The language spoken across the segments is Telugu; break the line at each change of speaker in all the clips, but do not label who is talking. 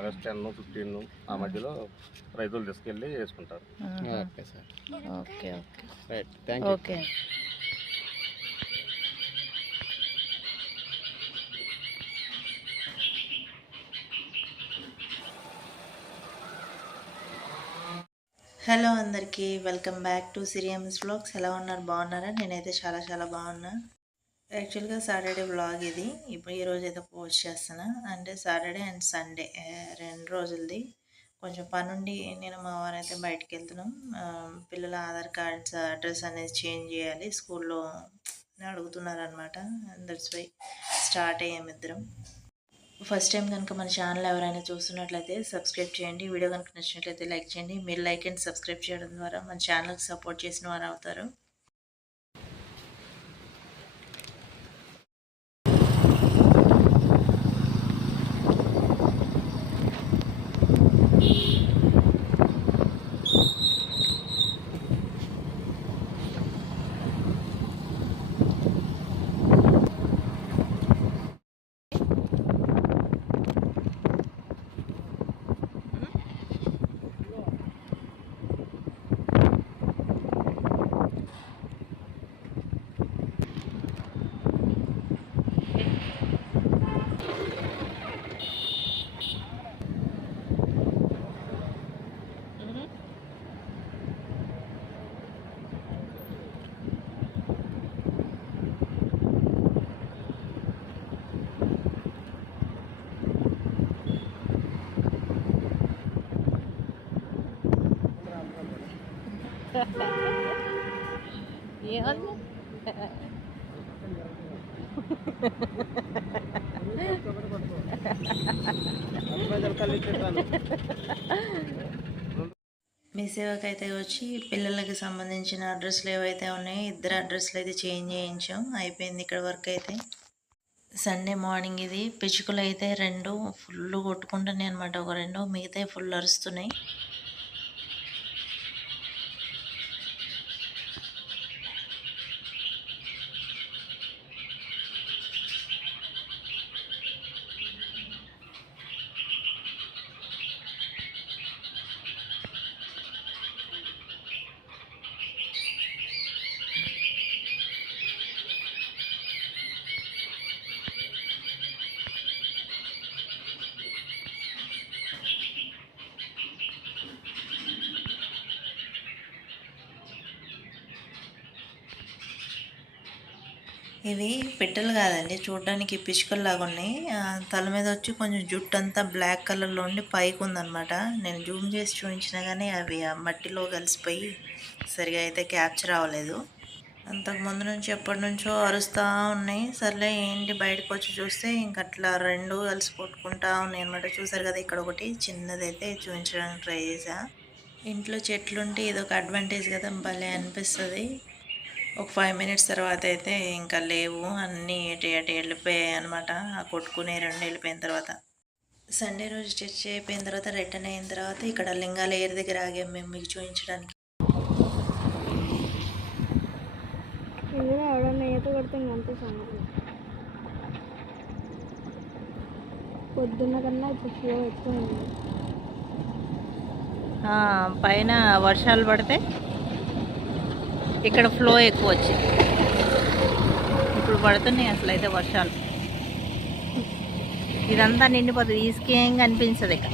ఆగస్ట్ టెన్ ఫిఫ్టీన్ ఆ మధ్యలో రైతులు తీసుకెళ్ళి వేసుకుంటారు.
Okay sir.
Okay okay.
Right thank you.
Okay. Hello అందరికీ వెల్కమ్ బ్యాక్ టు సిరియమ్స్ వ్లాగ్స్ ఎలా ఉన్నారు? బాగున్నారా? నేనైతే చాలా చాలా బాగున్నా. యాక్చువల్గా సాటర్డే బ్లాగ్ ఇది. ఇప్పుడు ఈ రోజు అయితే పోస్ట్ చేస్తున్నా. అంటే సాటర్డే అండ్ సండే రెండు రోజులది. కొంచెం పనుండి నేను మా వారైతే బయటకు వెళ్తున్నాం. పిల్లల ఆధార్ కార్డ్స్ అడ్రస్ అనేది చేంజ్ చేయాలి. స్కూల్లో అడుగుతున్నారు అనమాట దట్స్ వై స్టార్ట్ అయ్యాం ఇద్దరం. ఫస్ట్ టైం కనుక మన ఛానల్ ఎవరైనా చూస్తున్నట్లయితే సబ్స్క్రైబ్ చేయండి. వీడియో కనుక నచ్చినట్లయితే లైక్ చేయండి. మీరు లైక్ అండ్ సబ్స్క్రైబ్ చేయడం ద్వారా మన ఛానల్కి సపోర్ట్ చేసిన వారు అవుతారు. మీ సేవకి అయితే వచ్చి పిల్లలకి సంబంధించిన అడ్రస్లు ఏవైతే ఉన్నాయో ఇద్దరు అడ్రస్లు అయితే చేంజ్ చేయించాం. అయిపోయింది ఇక్కడ వర్క్ అయితే. సండే మార్నింగ్ ఇది. పిచ్చుకలు అయితే రెండు ఫుల్ కొట్టుకుంటున్నాయి అనమాట ఒక రెండు మిగతా ఫుల్ అరుస్తున్నాయి. ఇవి పిట్టలు కాదండి చూడడానికి పిచ్చుకల్లాగా ఉన్నాయి. ఆ, తల మీద వచ్చి కొంచెం జుట్టు అంతా బ్లాక్ కలర్లో ఉండి పైకి ఉందన్నమాట. నేను జూమ్ చేసి చూపించినా కానీ అవి ఆ మట్టిలో కలిసిపోయి సరిగా అయితే క్యాప్చర్ అవ్వలేదు. అంతకు ముందు నుంచి ఎప్పటి నుంచో అరుస్తూ ఉన్నాయి. సర్లే ఏంటి బయటకు వచ్చి చూస్తే ఇంక అట్లా రెండు కలిసి కొట్టుకుంటా ఉన్నాయి అనమాట చూసారు కదా ఇక్కడ ఒకటి చిన్నదైతే చూపించడానికి ట్రై చేసా ఇంట్లో చెట్లుంటే ఇది ఒక అడ్వాంటేజ్ కదా భలే అనిపిస్తుంది. ఒక ఫైవ్ మినిట్స్ తర్వాత అయితే ఇంకా లేవు. అన్నీ ఎటు అటు వెళ్ళిపోయాయి అనమాట ఆ కొట్టుకునే రెండు వెళ్ళిపోయిన తర్వాత. సండే రోజు చర్చ్ అయిపోయిన తర్వాత రిటర్న్ అయిన తర్వాత ఇక్కడ లింగాల ఏరు దగ్గర ఆగాం మేము మీకు చూపించడానికి.
పొద్దున్న కన్నా ఇప్పుడు ఫ్లో ఎక్కువ ఉంది.
పైన వర్షాలు పడితే ఇక్కడ ఫ్లో ఎక్కువ వచ్చింది. ఇప్పుడు పడుతున్నాయి అసలు అయితే వర్షాలు. ఇదంతా నిండిపోతుంది. ఇసుకేం కనిపించదు ఇక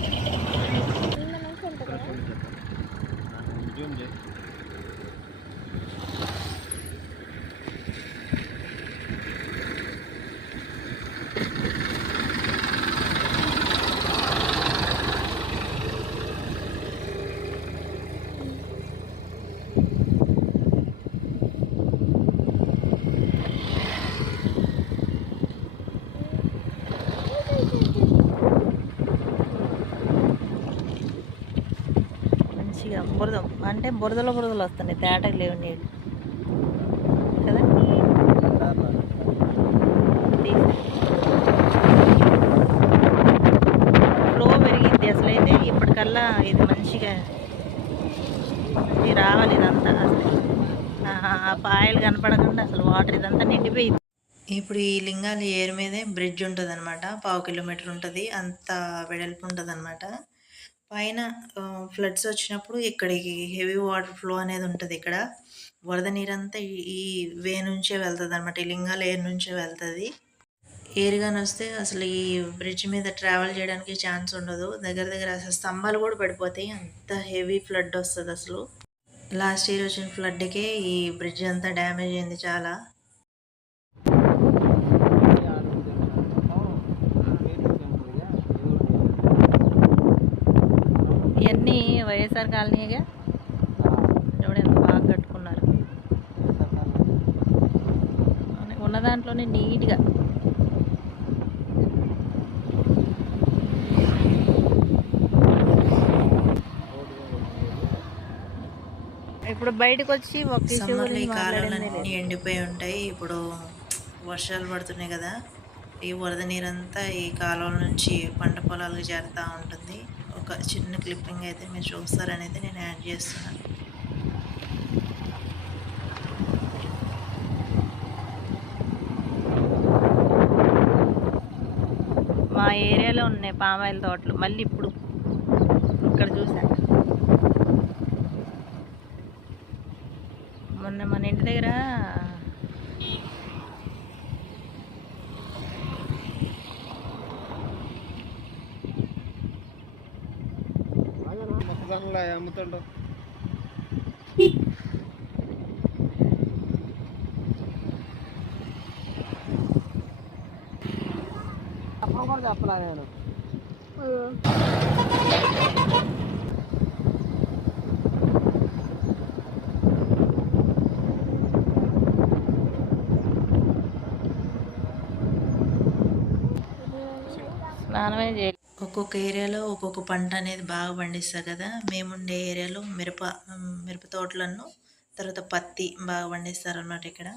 మంచిగా బురద అంటే బురదలు బురదలు వస్తున్నాయి తేటకు లేవు నీళ్ళు. కదా? ఫ్లో పెరిగింది అసలు అయితే ఇప్పటికల్లా ఇది మంచిగా ఇది రావాలి ఇదంతా అసలు. ఆ- ఆ పాయలు కనపడకుండా అసలు వాటర్ ఇదంతా నిండిపోయింది. ఇప్పుడు ఈ లింగాల ఏరు మీదే బ్రిడ్జ్ ఉంటుంది అనమాట పావు కిలోమీటర్ ఉంటుంది. అంత వెడల్పు ఉంటుంది అనమాట పైన ఫ్లడ్స్ వచ్చినప్పుడు ఇక్కడికి హెవీ వాటర్ ఫ్లో అనేది ఉంటుంది ఇక్కడ. వరద నీరంతా ఈ- వే నుంచే వెళ్తుంది అనమాట ఈ లింగాల ఏరు నుంచే వెళ్తుంది. ఏరుగాని వస్తే అసలు ఈ బ్రిడ్జ్ మీద ట్రావెల్ చేయడానికి ఛాన్స్ ఉండదు. దగ్గర దగ్గర అసలు స్తంభాలు కూడా పడిపోతాయి. అంత హెవీ ఫ్లడ్ వస్తుంది అసలు. లాస్ట్ ఇయర్ వచ్చిన ఫ్లడ్కే ఈ బ్రిడ్జ్ అంతా డ్యామేజ్ అయింది చాలా.
ఇవన్నీ వైఎస్ఆర్ కాలనీగా చూడ ఎంత బాగా కట్టుకున్నారు. ఉన్న దాంట్లోనే నీట్గా. ఇప్పుడు బయటకు వచ్చి
సమ్మర్లో ఈ కాలువలన్నీ. ఎండిపోయి ఉంటాయి. ఇప్పుడు వర్షాలు పడుతున్నాయి కదా. ఈ వరద నీరంతా ఈ కాలువల నుంచి పంట పొలాలకు చేరుతూ ఉంటుంది. ఒక చిన్న క్లిప్పింగ్ అయితే మీరు చూస్తారనేది నేను యాడ్ చేస్తున్నాను.
మా ఏరియాలో ఉన్నాయి పామాయిల్ తోటలు. మళ్ళీ ఇప్పుడు ఇక్కడ చూసాను మొన్న మన ఇంటి దగ్గర
మొక్కజొన్నలు అవి అమ్ముతుండ్రు చెప్పలా నేను
స్నానమే చేయలేదు
ఒక్కొక్క ఏరియాలో ఒక్కొక్క పంట అనేది బాగా పండిస్తారు కదా. మేముండే ఏరియాలో మిరప మిరప తోటలను తర్వాత పత్తి బాగా పండిస్తారు అన్నమాట ఇక్కడ.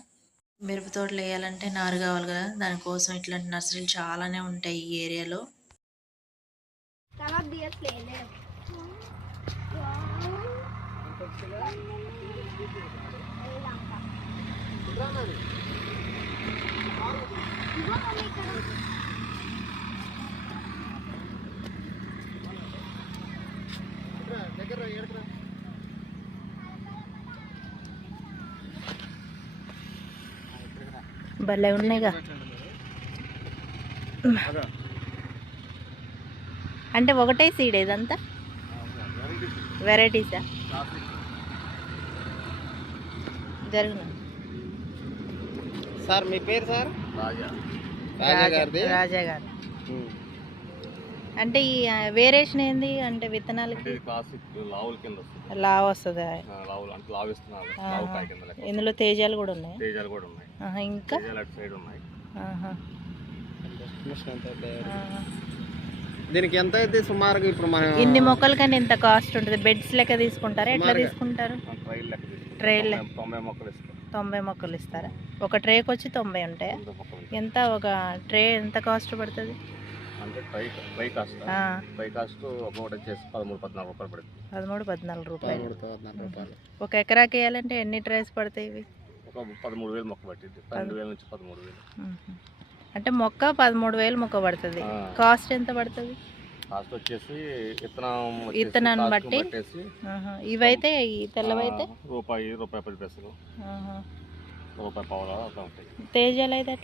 మిరప తోటలు వేయాలంటే నారు కావాలి కదా. దానికోసం ఇట్లాంటి నర్సరీలు చాలానే ఉంటాయి ఈ ఏరియాలో.
ఇక్కడ.
భలే ఉన్నాయిగా అంటే ఒకటే సీడ్ ఇదంతా వెరైటీసా జరుగును?
సార్ మీ పేరు సార్?
రాజా.
గారు. అంటే ఈ వేరియేషన్ ఏంది? అంటే విత్తనాలకి?
ఇది క్లాసిక్ లావుల కింద వస్తుంది.
లావ్ వస్తుంది? ఇందులో తేజాలు కూడా ఉన్నాయి.
తేజాలు కూడా ఉన్నాయి.
ఇంకా.
దీనికి ఎంత అయితే సుమారుగా ఇప్పుడు మనం
ఇన్ని మొక్కలు కానీ ఎంత కాస్ట్ ఉంటుంది. బెడ్స్ లెక్క తీసుకుంటారా? ఎట్లా. తీసుకుంటారు?
ట్రైల్ తొంభై- మొక్కలు ఇస్తాం.
తొంభై మొక్కలు ఇస్తారా? ఒక ట్రేకి వచ్చి తొంభై ఉంటాయా? ఎంత ఒక ట్రే ఎంత కాస్ట్ పడుతుంది?
అంటే ట్రై ట్రై కాస్ట్
ఆ,
ట్రై కాస్ట్ ఒక్కొక్కటి వచ్చేసి పదమూడు పద్నాలుగు రూపాయలు పడుతుంది.
పదమూడు పద్నాలుగు రూపాయలు.
పదమూడు పద్నాలుగు రూపాయలు.
ఒక ఎకరాకి వేయాలంటే ఎన్ని ట్రేస్ పడతాయి ఇవి?
ఒక పదమూడు వేలు మొక్క పట్టింది పన్నెండు వేల నుంచి పదమూడు వేలు.
అంటే మొక్క పదమూడు వేలు మొక్క పడుతుంది. కాస్ట్ ఎంత పడుతుంది?
కాస్ట్ వచ్చేసి విత్తనం
విత్తనాన్ని బట్టి? ఇవైతే ఈ తెల్లవైతే?
రూపాయి రూపాయి పది పైసలు. రూపాయి పావులా అట్లా ఉంటాయి.
తేజాలు అయితే?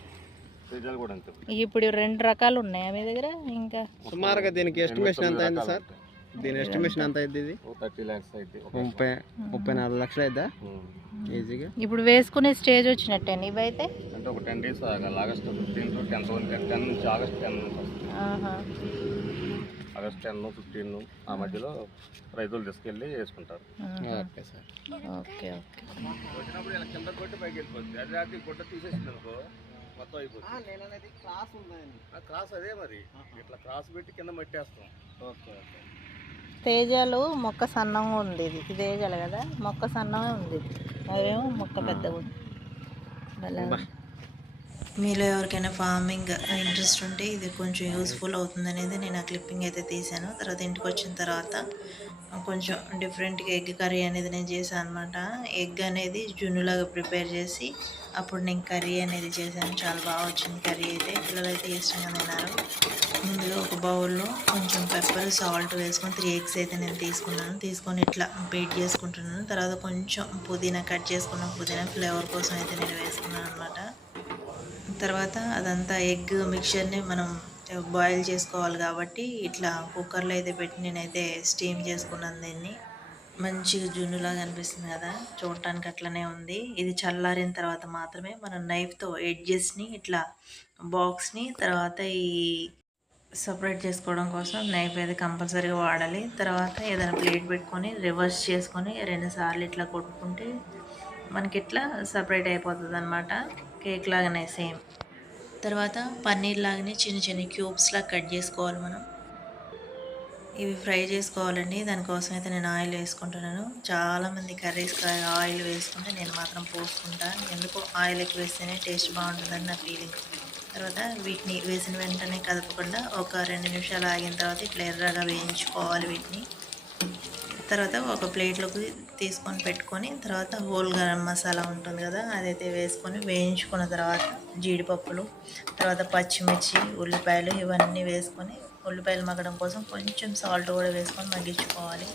తేజాలు కూడా అంతే.
ఇప్పుడు రెండు రకాలు ఉన్నాయా మీ దగ్గర? ఇంకా
సుమారుగా దీనికి ఎస్టిమేషన్ ఎంత అయింది సార్? దీని ఎస్టిమేషన్ ఎంత అయింది ఇది?
థర్టీ ల్యాక్స్ అయితే ఒక
ముప్పై ముప్పై నాలుగు లక్షలు అయిద్దా. ఈజీగా
ఇప్పుడు వేసుకునే స్టేజ్ వచ్చినట్టే ఇవైతే?
అంటే ఒక టెన్ డేస్ ఆగాలి ఆగస్ట్ ఫిఫ్టీన్ టు టెన్త్ వరకు టెన్ నుంచి ఆగస్ట్ టెన్ వస్తుంది.
ఆహా.
ఆగస్ట్ టెన్ ఫిఫ్టీన్ ఆ మధ్యలో రైతులు తీసుకెళ్ళి వేసుకుంటారు.
Okay sir.
Okay okay.
వచ్చినప్పుడు ఇలా కింద కొట్టి పైకి వెళ్ళిపోతుంది అది రాత్రి గుడ్డ తీసేసింది అనుకో మొత్తం అయిపోతుంది
నేను అనేది క్లాస్ ఉందండి.
ఆ క్రాస్ అదే మరి. ఇట్లా క్రాస్ పెట్టి కింద మట్టేస్తాం.
Okay okay.
తేజాలు మొక్క సన్నంగా ఉంది ఇది. ఇది తేజాలు కదా? మొక్క సన్నమే ఉంది. ఇది అదేమో మొక్క పెద్దగా ఉంది.
మీలో ఎవరికైనా ఫార్మింగ్ ఇంట్రెస్ట్ ఉంటే ఇది కొంచెం యూస్ఫుల్ అవుతుంది అనేది నేను ఆ క్లిప్పింగ్ అయితే తీశాను తర్వాత ఇంటికి వచ్చిన తర్వాత కొంచెం డిఫరెంట్గా ఎగ్ కర్రీ అనేది నేను చేశాను అనమాట ఎగ్ అనేది జున్నులాగా ప్రిపేర్ చేసి అప్పుడు నేను కర్రీ అనేది చేశాను. చాలా బాగా వచ్చింది కర్రీ అయితే. పిల్లలు అయితే ఇష్టంగా తిన్నారు. ముందుగా ఒక బౌల్లో కొంచెం పెప్పర్ సాల్ట్ వేసుకొని త్రీ ఎగ్స్ అయితే నేను తీసుకున్నాను. తీసుకొని ఇట్లా బీట్ చేసుకుంటున్నాను. తర్వాత కొంచెం పుదీనా కట్ చేసుకున్న పుదీనా ఫ్లేవర్ కోసం అయితే నేను వేసుకున్నాను అనమాట తర్వాత అదంతా ఎగ్ మిక్చర్ని మనం బాయిల్ చేసుకోవాలి కాబట్టి ఇట్లా కుక్కర్లో అయితే పెట్టి నేనైతే స్టీమ్ చేసుకున్నాను దీన్ని. మంచిగా జున్నులాగా అనిపిస్తుంది కదా చూడటానికి అట్లనే ఉంది. ఇది చల్లారిన తర్వాత మాత్రమే మనం నైఫ్తో ఎడ్జెస్ని ఇట్లా బాక్స్ని తర్వాత ఈ సపరేట్ చేసుకోవడం కోసం నైఫ్ అయితే కంపల్సరీగా వాడాలి. తర్వాత ఏదైనా ప్లేట్ పెట్టుకొని రివర్స్ చేసుకొని రెండుసార్లు ఇట్లా కొట్టుకుంటే మనకి ఇట్లా సపరేట్ అయిపోతుంది అనమాట కేక్ లాగానే సేమ్ తర్వాత పన్నీర్ లాగానే చిన్న చిన్న క్యూబ్స్లా కట్ చేసుకోవాలి మనం. ఇవి ఫ్రై చేసుకోవాలండి. దానికోసం అయితే నేను ఆయిల్ వేసుకుంటున్నాను. చాలామంది కర్రీస్ ఆయిల్ వేసుకుంటే నేను మాత్రం పోసుకుంటా. ఎందుకో ఆయిల్ ఎక్కువ వేస్తేనే టేస్ట్ బాగుంటుందని నా ఫీలింగ్. తర్వాత వీటిని వేసిన వెంటనే కదపకుండా ఒక రెండు నిమిషాలు ఆగిన తర్వాత ఇట్లా ఎర్రగా వేయించుకోవాలి వీటిని. తర్వాత ఒక ప్లేట్లోకి తీసుకొని పెట్టుకొని తర్వాత హోల్ గరం మసాలా ఉంటుంది కదా అదైతే వేసుకొని వేయించుకున్న తర్వాత జీడిపప్పులు తర్వాత పచ్చిమిర్చి ఉల్లిపాయలు ఇవన్నీ వేసుకొని ఉల్లిపాయలు మగ్గడం కోసం కొంచెం సాల్ట్ కూడా వేసుకొని మగ్గించుకోవాలి.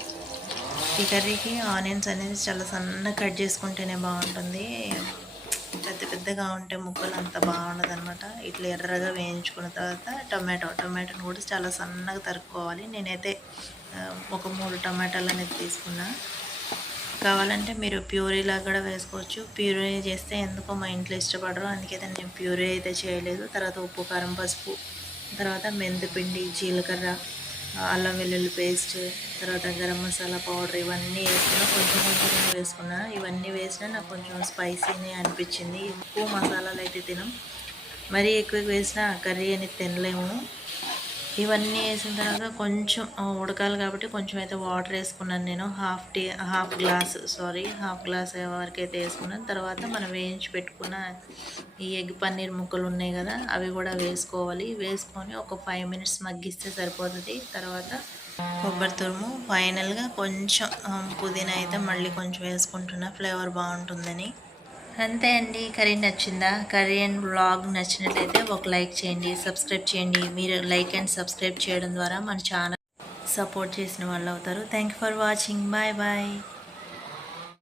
ఈ కర్రీకి ఆనియన్స్ అనేది చాలా సన్నగా కట్ చేసుకుంటేనే బాగుంటుంది. పెద్ద పెద్దగా ఉంటే ముక్కలు అంత బాగుండదు అనమాట ఇట్లా ఎర్రగా వేయించుకున్న తర్వాత టమాటో టమాటోని కూడా చాలా సన్నగా తరుక్కోవాలి. నేనైతే ఒక మూడు టమాటాలు అనేది తీసుకున్నా. కావాలంటే మీరు ప్యూరీలా కూడా వేసుకోవచ్చు. ప్యూరీ చేస్తే ఎందుకో మా ఇంట్లో ఇష్టపడరు. అందుకైతే నేను ప్యూరీ అయితే చేయలేదు. తర్వాత ఉప్పు కారం పసుపు తర్వాత మెంతిపిండి జీలకర్ర అల్లం వెల్లుల్లి పేస్ట్ తర్వాత గరం మసాలా పౌడర్ ఇవన్నీ వేసుకున్నా కొంచెం కొంచెం వేసుకున్నా. ఇవన్నీ వేసినా నాకు కొంచెం స్పైసీని అనిపించింది. ఎక్కువ మసాలాలు అయితే తినం. మరీ ఎక్కువ వేసినా కర్రీ అనేది తినలేము. ఇవన్నీ వేసిన తర్వాత కొంచెం ఉడకాలి కాబట్టి కొంచెం అయితే వాటర్ వేసుకున్నాను నేను. Half tea half glass sorry half glass వరకు అయితే వేసుకున్నాను. తర్వాత మనం వేయించి పెట్టుకున్న ఈ ఎగ్ పన్నీర్ ముక్కలు ఉన్నాయి కదా అవి కూడా వేసుకోవాలి. వేసుకొని ఒక ఫైవ్ మినిట్స్ మగ్గిస్తే సరిపోతుంది. తర్వాత కొబ్బరి తురుము. ఫైనల్గా కొంచెం పుదీనా అయితే మళ్ళీ కొంచెం వేసుకుంటున్నా. ఫ్లేవర్ బాగుంటుందని. అంతే అండి. కర్రీ నచ్చిందా? కర్రీ అండ్ బ్లాగ్ నచ్చినట్లయితే ఒక లైక్ చేయండి సబ్స్క్రైబ్ చేయండి. మీరు లైక్ అండ్ సబ్స్క్రైబ్ చేయడం ద్వారా మన ఛానల్ సపోర్ట్ చేసిన వాళ్ళు అవుతారు. Thank for watching. Bye bye.